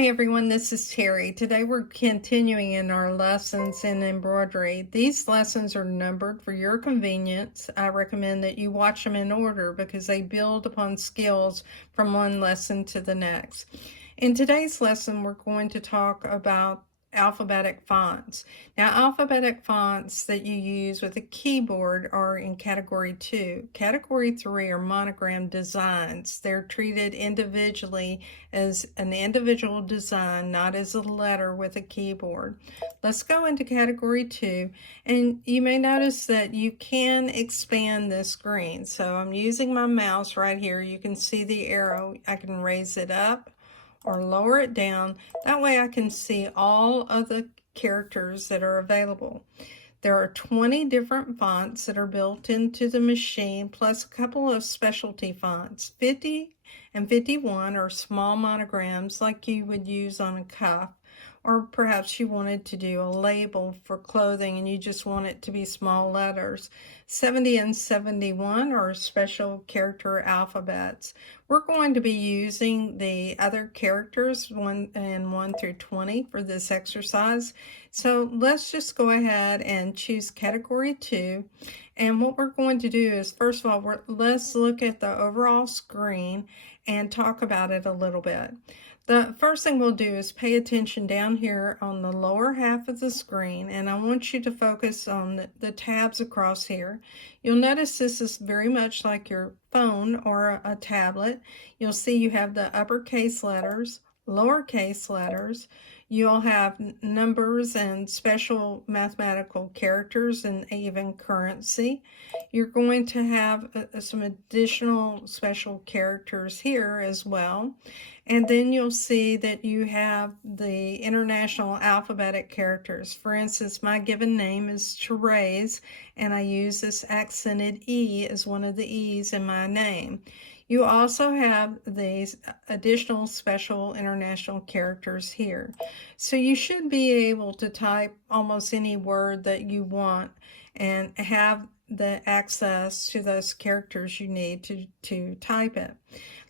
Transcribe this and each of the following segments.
Hi everyone, this is Terry. Today we're continuing in our lessons in embroidery. These lessons are numbered for your convenience. I recommend that you watch them in order because they build upon skills from one lesson to the next. In today's lesson, we're going to talk about alphabetic fonts. Now, alphabetic fonts that you use with a keyboard are in category 2. Category 3 are monogram designs. They're treated individually as an individual design, not as a letter with a keyboard. Let's go into category 2, and you may notice that you can expand this screen. So I'm using my mouse right here. You can see the arrow. I can raise it up or lower it down. That way I can see all of the characters that are available. There are 20 different fonts that are built into the machine, plus a couple of specialty fonts. 50 and 51 are small monograms like you would use on a cuff, or perhaps you wanted to do a label for clothing and you just want it to be small letters. 70 and 71 are special character alphabets. We're going to be using the other characters 1 through 20 for this exercise. So let's just go ahead and choose category 2. And what we're going to do is, first of all, let's look at the overall screen and talk about it a little bit. The first thing we'll do is pay attention down here on the lower half of the screen, and I want you to focus on the tabs across here. You'll notice this is very much like your phone or a tablet. You'll see you have the uppercase letters, lowercase letters. You'll have numbers and special mathematical characters and even currency. You're going to have some additional special characters here as well. And then you'll see that you have the international alphabetic characters. For instance, my given name is Therese, and I use this accented E as one of the E's in my name. You also have these additional special international characters here. So you should be able to type almost any word that you want and have the access to those characters you need to type it.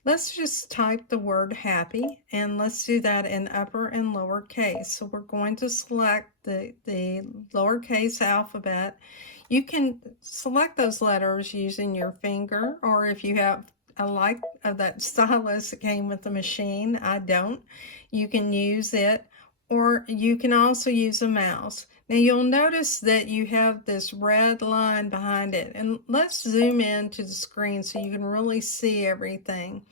Let's just type the word happy, and let's do that in upper and lower case. So we're going to select the lowercase alphabet. You can select those letters using your finger, or if you have I like that stylus that came with the machine. I don't. You can use it, or you can also use a mouse. Now you'll notice that you have this red line behind it, and let's zoom in to the screen so you can really see everything.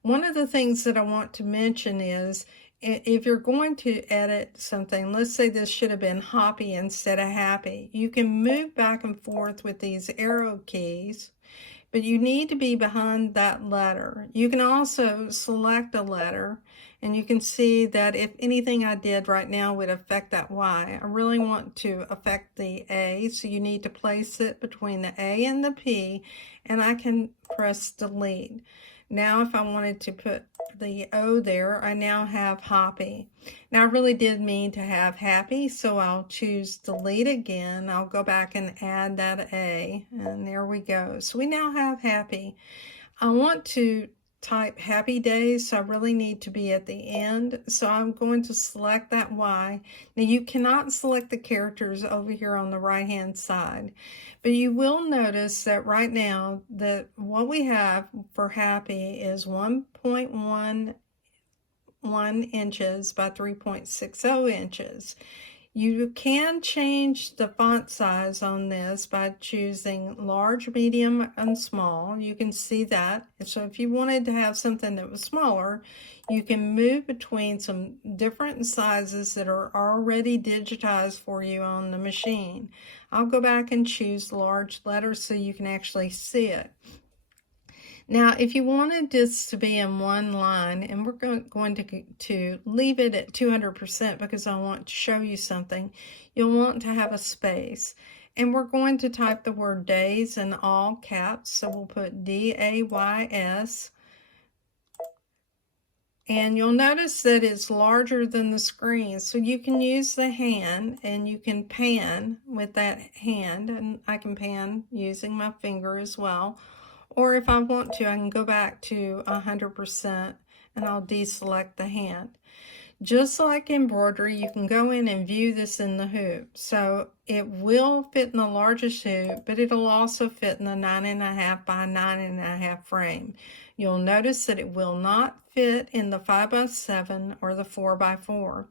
One of the things that I want to mention is if you're going to edit something, let's say this should have been hoppy instead of happy, you can move back and forth with these arrow keys, but you need to be behind that letter. You can also select a letter, and you can see that if anything I did right now would affect that Y, I really want to affect the A, so you need to place it between the A and the P, and I can press delete. Now if I wanted to put the O there, I now have hoppy. Now I really did mean to have happy, so I'll choose delete again. I'll go back and add that A, and there we go. So we now have happy. I want to type happy days, so I really need to be at the end. So I'm going to select that Y. Now you cannot select the characters over here on the right hand side, but you will notice that right now that what we have for happy is 1.11 inches by 3.60 inches. You can change the font size on this by choosing large, medium, and small. You can see that. So if you wanted to have something that was smaller, you can move between some different sizes that are already digitized for you on the machine. I'll go back and choose large letters so you can actually see it. Now, if you wanted this to be in one line, and we're going to leave it at 200% because I want to show you something, you'll want to have a space. And we're going to type the word days in all caps, so we'll put D-A-Y-S. And you'll notice that it's larger than the screen, so you can use the hand and you can pan with that hand, and I can pan using my finger as well. Or if I want to, I can go back to 100% and I'll deselect the hand. Just like embroidery, you can go in and view this in the hoop. So it will fit in the largest hoop, but it'll also fit in the 9.5 by 9.5 frame. You'll notice that it will not fit in the 5x7 or the 4x4.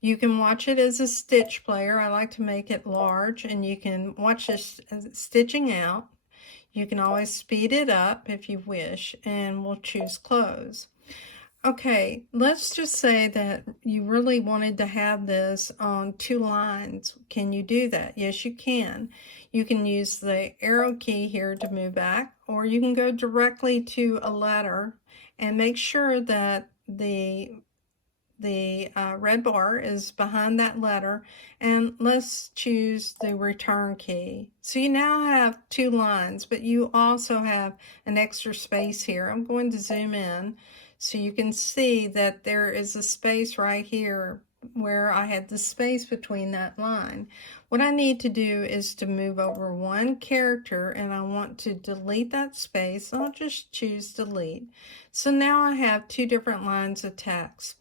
You can watch it as a stitch player. I like to make it large, and you can watch this stitching out. You can always speed it up if you wish, and we'll choose close. Okay, let's just say that you really wanted to have this on 2 lines. Can you do that? Yes, you can. You can use the arrow key here to move back, or you can go directly to a letter and make sure that the red bar is behind that letter, and let's choose the return key. So you now have 2 lines, but you also have an extra space here. I'm going to zoom in so you can see that there is a space right here where I had the space between that line. What I need to do is to move over 1 character, and I want to delete that space. I'll just choose delete. So now I have 2 different lines of text.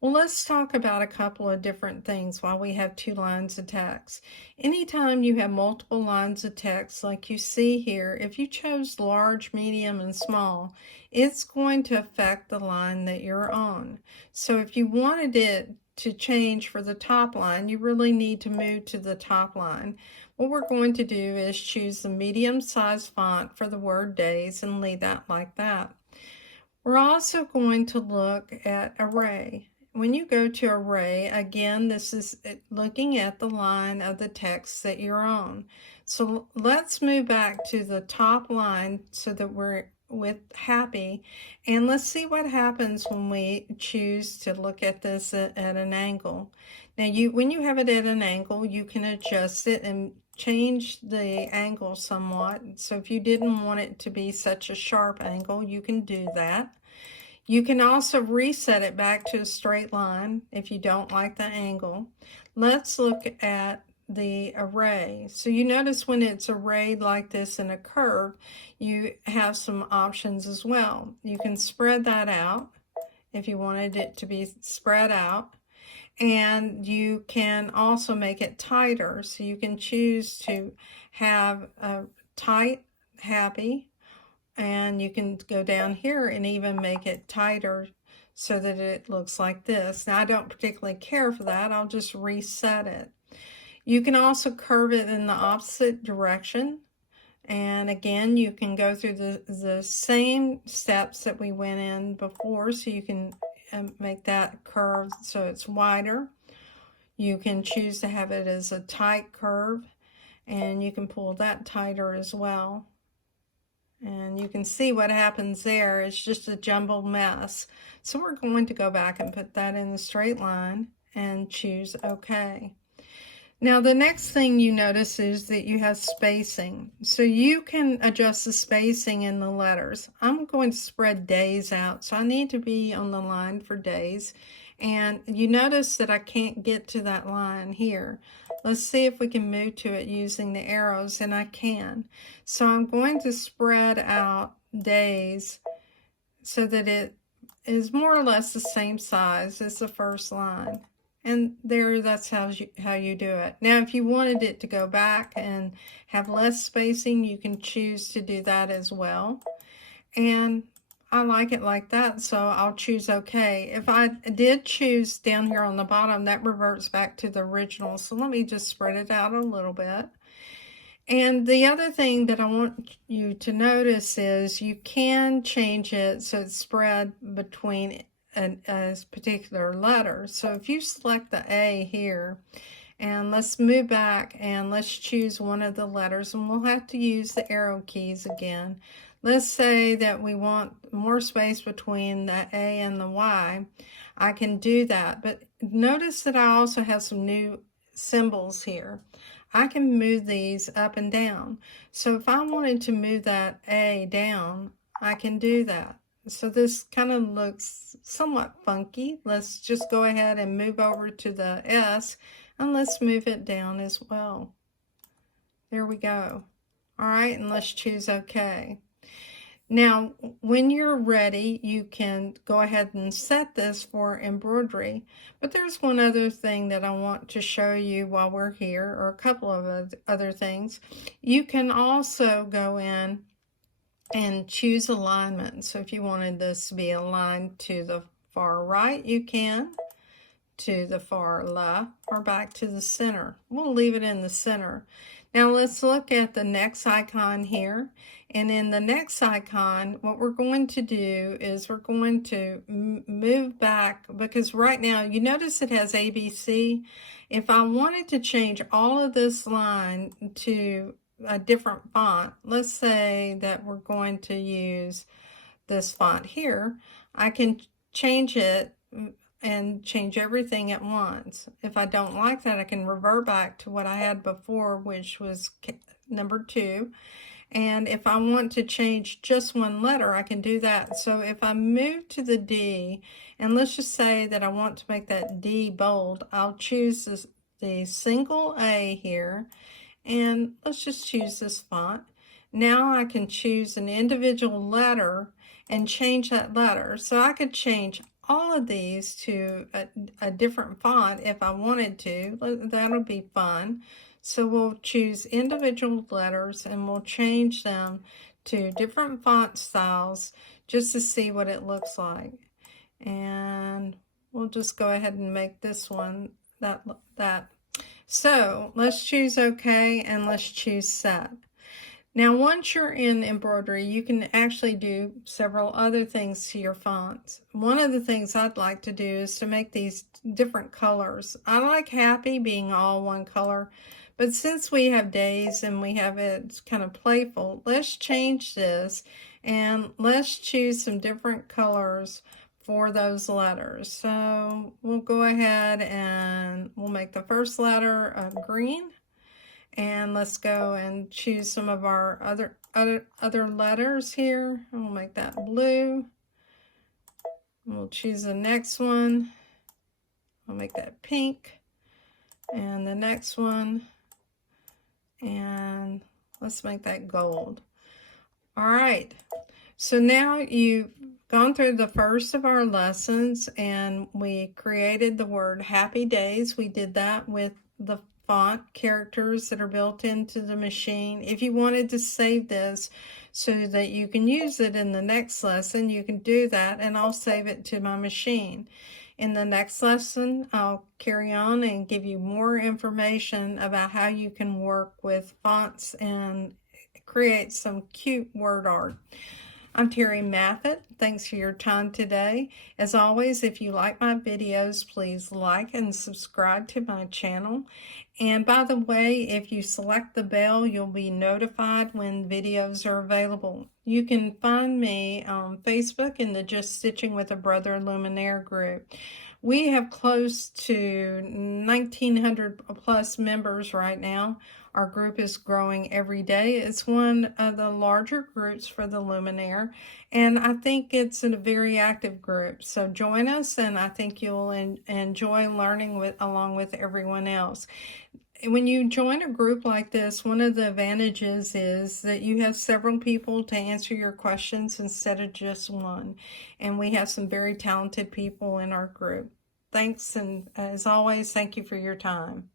Well, let's talk about a couple of different things while we have 2 lines of text. Anytime you have multiple lines of text like you see here, if you chose large, medium, and small, it's going to affect the line that you're on. So if you wanted it to change for the top line, you really need to move to the top line. What we're going to do is choose the medium size font for the word days and leave that like that. We're also going to look at array. When you go to array, again, this is looking at the line of the text that you're on. So let's move back to the top line so that we're with happy, and let's see what happens when we choose to look at this at an angle. Now, when you have it at an angle, you can adjust it and change the angle somewhat. So if you didn't want it to be such a sharp angle, you can do that. You can also reset it back to a straight line if you don't like the angle. Let's look at the array. So you notice when it's arrayed like this in a curve, you have some options as well. You can spread that out if you wanted it to be spread out. And you can also make it tighter. So you can choose to have a tight, happy, and you can go down here and even make it tighter so that it looks like this. Now, I don't particularly care for that. I'll just reset it. You can also curve it in the opposite direction. And again, you can go through the same steps that we went in before, so you can make that curve so it's wider. You can choose to have it as a tight curve, and you can pull that tighter as well. And you can see what happens there. It's just a jumbled mess. So we're going to go back and put that in the straight line and choose OK. Now the next thing you notice is that you have spacing. So you can adjust the spacing in the letters. I'm going to spread days out, so I need to be on the line for days. And you notice that I can't get to that line here. Let's see if we can move to it using the arrows, and I can. So I'm going to spread out days so that it is more or less the same size as the first line. And there, that's how you do it. Now, if you wanted it to go back and have less spacing, you can choose to do that as well. And I like it like that, so I'll choose OK. If I did choose down here on the bottom, that reverts back to the original. So let me just spread it out a little bit. And the other thing that I want you to notice is you can change it so it's spread between a particular letter. So if you select the A here, and let's move back and let's choose one of the letters, and we'll have to use the arrow keys again. Let's say that we want more space between the A and the Y. I can do that, but notice that I also have some new symbols here. I can move these up and down. So if I wanted to move that A down, I can do that. So this kind of looks somewhat funky. Let's just go ahead and move over to the S, and let's move it down as well. There we go. All right, and let's choose OK. Now, when you're ready, you can go ahead and set this for embroidery. But there's one other thing that I want to show you while we're here, or a couple of other things. You can also go in and choose alignment. So if you wanted this to be aligned to the far right, you can, to the far left, or back to the center. We'll leave it in the center. Now let's look at the next icon here. And in the next icon, what we're going to do is we're going to move back, because right now you notice it has ABC. If I wanted to change all of this line to a different font, let's say that we're going to use this font here, I can change it and change everything at once. If I don't like that, I can revert back to what I had before, which was number 2. And if I want to change just one letter, I can do that. So if I move to the D, and let's just say that I want to make that D bold, I'll choose the single A here, and let's just choose this font. Now I can choose an individual letter and change that letter. So I could change all of these to a different font if I wanted to. That'll be fun. So we'll choose individual letters and we'll change them to different font styles just to see what it looks like. And we'll just go ahead and make this one that. So let's choose OK, and let's choose set. Now, once you're in embroidery, you can actually do several other things to your fonts. One of the things I'd like to do is to make these different colors. I like happy being all one color, but since we have days and we have it kind of playful, let's change this and let's choose some different colors for those letters. So we'll go ahead and we'll make the first letter of green. And let's go and choose some of our other letters here. And we'll make that blue. We'll choose the next one. We'll make that pink. And the next one. And let's make that gold. All right. So now you've gone through the first of our lessons, and we created the word happy days. We did that with the font characters that are built into the machine. If you wanted to save this so that you can use it in the next lesson, you can do that, and I'll save it to my machine. In the next lesson, I'll carry on and give you more information about how you can work with fonts and create some cute word art. I'm Terry Maffitt. Thanks for your time today. As always, if you like my videos, please like and subscribe to my channel. And by the way, if you select the bell, you'll be notified when videos are available. You can find me on Facebook in the Just Stitching with a Brother Luminaire group. We have close to 1,900 plus members right now. Our group is growing every day. It's one of the larger groups for the Luminaire, and I think it's a very active group. So join us, and I think you'll enjoy learning along with everyone else. When you join a group like this, one of the advantages is that you have several people to answer your questions instead of just one. And we have some very talented people in our group. Thanks, and as always, thank you for your time.